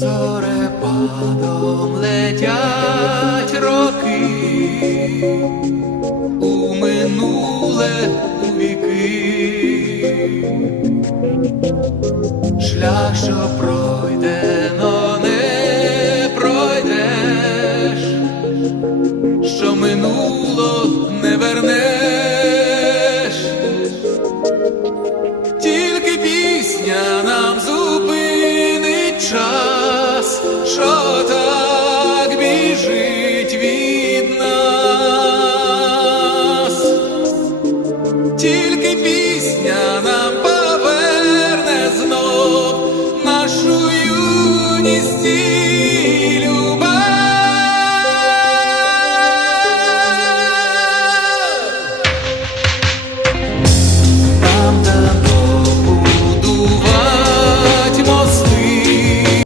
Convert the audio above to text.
Зорепадом летять роки. У минуле у віки, шлях, що пройдено, не пройдеш, що минуло не вернеш, тільки пісня що так біжить від нас, тільки пісня нам поверне знов нашу юність.